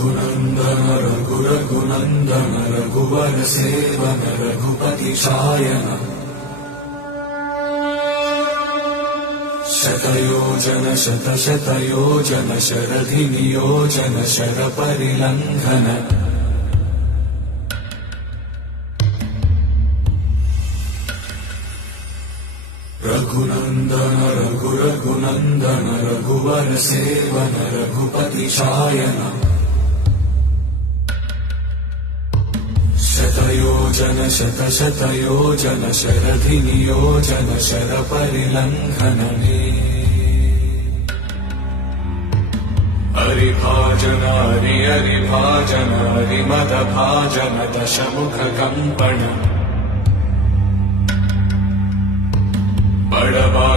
रघुनन्दन रघुनन्दन रघुवर सेवन रघुपति शायन शतयोजन शतशतयोजन शरधि नियोजन शरपरिलङ्घन रघुनन्दन रघुनन्दन रघुवर सेवन रघुपति शायन शतयोजन शतशतयोजन शरधि नियोजन शरपरिलङ्घन हरिभाजन हरिभाजन हरिमदभाजन दशमुख कंपन बड़वा